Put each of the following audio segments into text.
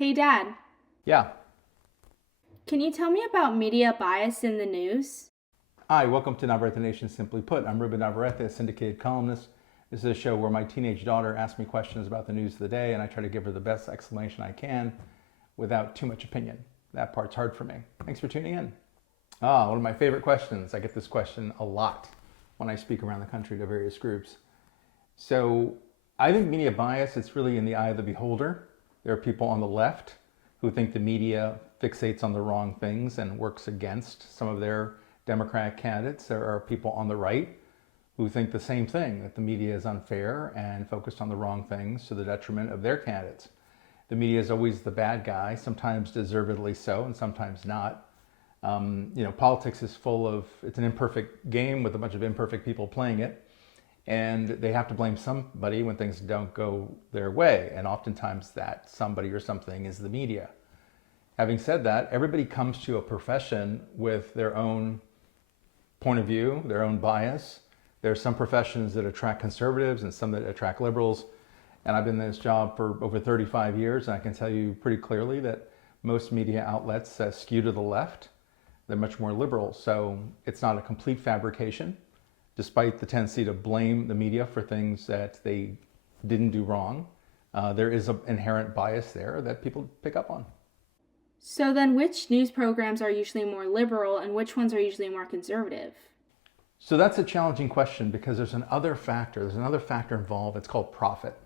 Hey Dad, Yeah. can you tell me about media bias in the news? Hi, welcome to Navarrette Nation Simply Put. I'm Ruben Navarrette, a syndicated columnist. This is a show where my teenage daughter asks me questions about the news of the day, and I try to give her the best explanation I can without too much opinion. That part's hard for me. Thanks for tuning in. One of my favorite questions. I get this question a lot when I speak around the country to various groups. So I think media bias, it's really in the eye of the beholder. There are people on the left who think the media fixates on the wrong things and works against some of their Democratic candidates. There are people on the right who think the same thing, that the media is unfair and focused on the wrong things to the detriment of their candidates. The media is always the bad guy, sometimes deservedly so and sometimes not. Politics is it's an imperfect game with a bunch of imperfect people playing it. And they have to blame somebody when things don't go their way. And oftentimes that somebody or something is the media. Having said that, everybody comes to a profession with their own point of view, their own bias. There are some professions that attract conservatives and some that attract liberals. And I've been in this job for over 35 years, and I can tell you pretty clearly that most media outlets skew to the left. They're much more liberal. So it's not a complete fabrication, despite the tendency to blame the media for things that they didn't do wrong. There is an inherent bias there that people pick up on. So then, which news programs are usually more liberal and which ones are usually more conservative? So that's a challenging question because there's another factor. There's another factor involved. It's called profit.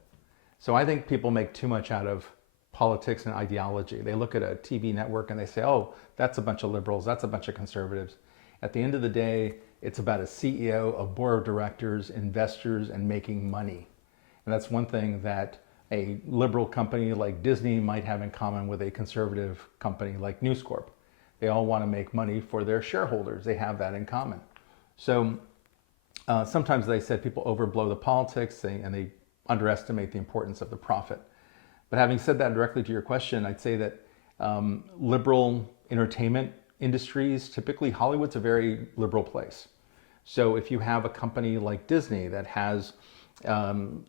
So I think people make too much out of politics and ideology. They look at a TV network and they say, oh, that's a bunch of liberals, that's a bunch of conservatives. At the end of the day, it's about a CEO, a board of directors, investors, and making money. And that's one thing that a liberal company like Disney might have in common with a conservative company like News Corp. They all want to make money for their shareholders. They have that in common. So sometimes they said people overblow the politics and they underestimate the importance of the profit. But having said that directly to your question, I'd say that liberal entertainment industries, typically Hollywood's a very liberal place. So if you have a company like Disney that has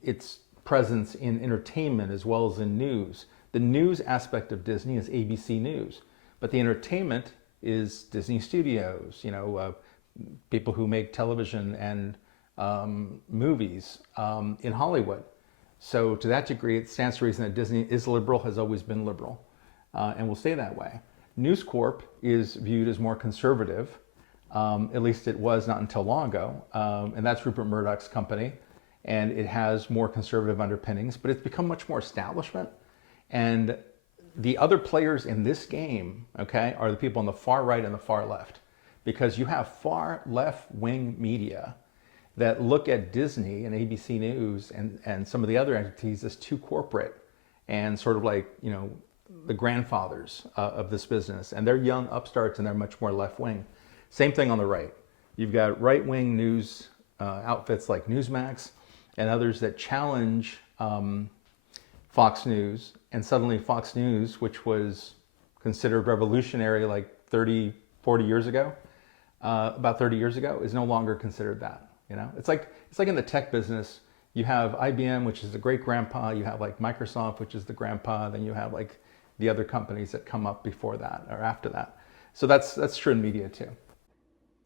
its presence in entertainment as well as in news, the news aspect of Disney is ABC News, but the entertainment is Disney Studios, people who make television and movies in Hollywood. So to that degree, it stands to reason that Disney is liberal, has always been liberal, and will stay that way. News Corp is viewed as more conservative. At least it was not until long ago, and that's Rupert Murdoch's company, and it has more conservative underpinnings, but it's become much more establishment. And the other players in this game, okay, are the people on the far right and the far left, because you have far left-wing media that look at Disney and ABC News and some of the other entities as too corporate and sort of like, the grandfathers of this business. And they're young upstarts and they're much more left-wing. Same thing on the right. You've got right-wing news outfits like Newsmax and others that challenge Fox News. And suddenly Fox News, which was considered revolutionary like 30, 40 years ago, about 30 years ago, is no longer considered that. It's like in the tech business, you have IBM, which is the great grandpa. You have like Microsoft, which is the grandpa. Then you have like the other companies that come up before that or after that. So that's true in media too.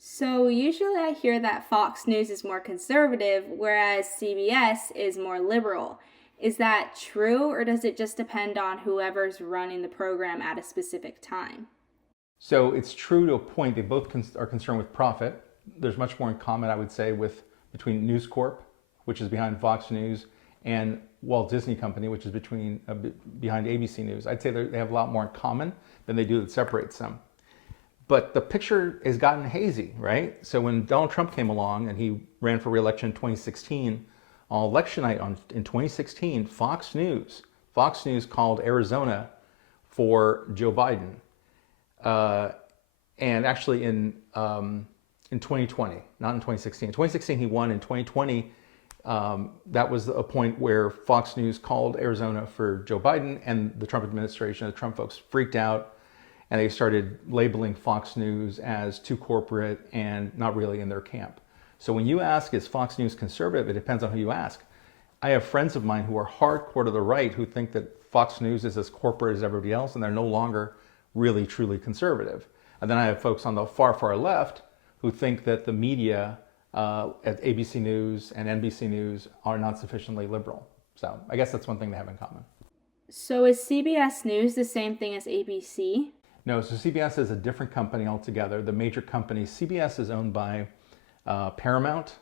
So usually I hear that Fox News is more conservative, whereas CBS is more liberal. Is that true, or does it just depend on whoever's running the program at a specific time? So it's true to a point. They both are concerned with profit. There's much more in common, I would say, between News Corp, which is behind Fox News, and Walt Disney Company, which is behind ABC News. I'd say they have a lot more in common than they do that separates them. But the picture has gotten hazy, right? So when Donald Trump came along and he ran for re-election in 2016, on election night in 2016, Fox News called Arizona for Joe Biden. And actually in 2020, not in 2016. In 2016 he won. In 2020, that was a point where Fox News called Arizona for Joe Biden, and the Trump administration, the Trump folks freaked out, and they started labeling Fox News as too corporate and not really in their camp. So when you ask, is Fox News conservative? It depends on who you ask. I have friends of mine who are hardcore to the right who think that Fox News is as corporate as everybody else and they're no longer really truly conservative. And then I have folks on the far, far left who think that the media at ABC News and NBC News are not sufficiently liberal. So I guess that's one thing they have in common. So is CBS News the same thing as ABC? No, so CBS is a different company altogether. The major company, CBS is owned by Paramount,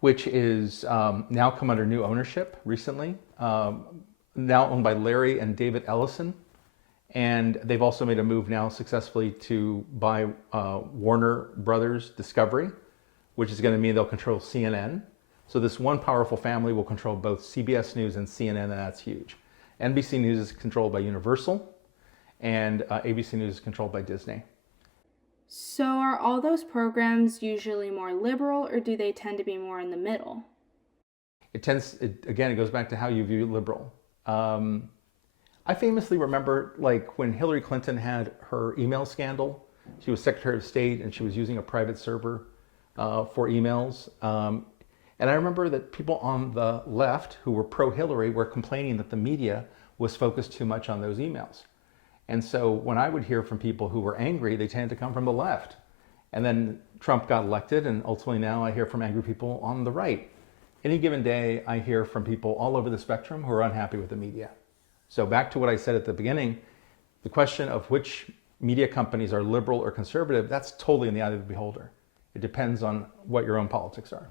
which is now come under new ownership recently, now owned by Larry and David Ellison. And they've also made a move now successfully to buy Warner Brothers Discovery, which is going to mean they'll control CNN. So this one powerful family will control both CBS News and CNN, and that's huge. NBC News is controlled by Universal, and ABC News is controlled by Disney. So are all those programs usually more liberal, or do they tend to be more in the middle? It goes back to how you view liberal. I famously remember, like, when Hillary Clinton had her email scandal. She was Secretary of State and she was using a private server for emails. And I remember that people on the left who were pro-Hillary were complaining that the media was focused too much on those emails. And so when I would hear from people who were angry, they tended to come from the left. And then Trump got elected, and ultimately now I hear from angry people on the right. Any given day, I hear from people all over the spectrum who are unhappy with the media. So back to what I said at the beginning, the question of which media companies are liberal or conservative, that's totally in the eye of the beholder. It depends on what your own politics are.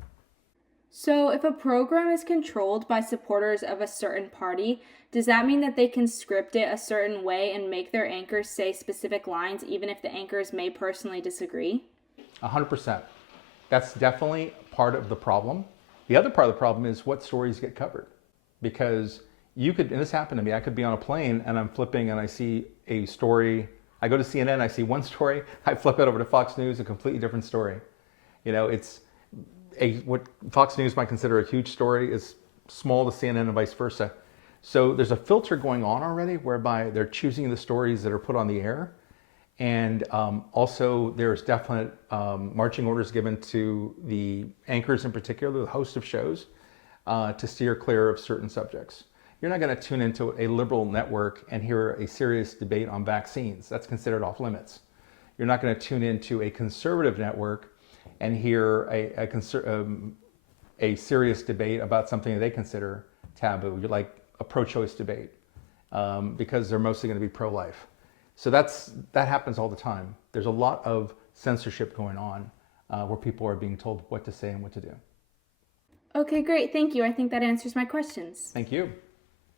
So if a program is controlled by supporters of a certain party, does that mean that they can script it a certain way and make their anchors say specific lines even if the anchors may personally disagree? 100%. That's definitely part of the problem. The other part of the problem is what stories get covered. Because you could, and this happened to me, I could be on a plane and I'm flipping and I see a story. I go to CNN, I see one story, I flip it over to Fox News, a completely different story. You know, what Fox News might consider a huge story is small to CNN and vice versa. So there's a filter going on already whereby they're choosing the stories that are put on the air. And also there's definite marching orders given to the anchors in particular, the host of shows, to steer clear of certain subjects. You're not going to tune into a liberal network and hear a serious debate on vaccines. That's considered off limits. You're not going to tune into a conservative network and hear a serious debate about something that they consider taboo, like a pro-choice debate, because they're mostly going to be pro-life. So that happens all the time. There's a lot of censorship going on where people are being told what to say and what to do. Okay, great. Thank you. I think that answers my questions. Thank you.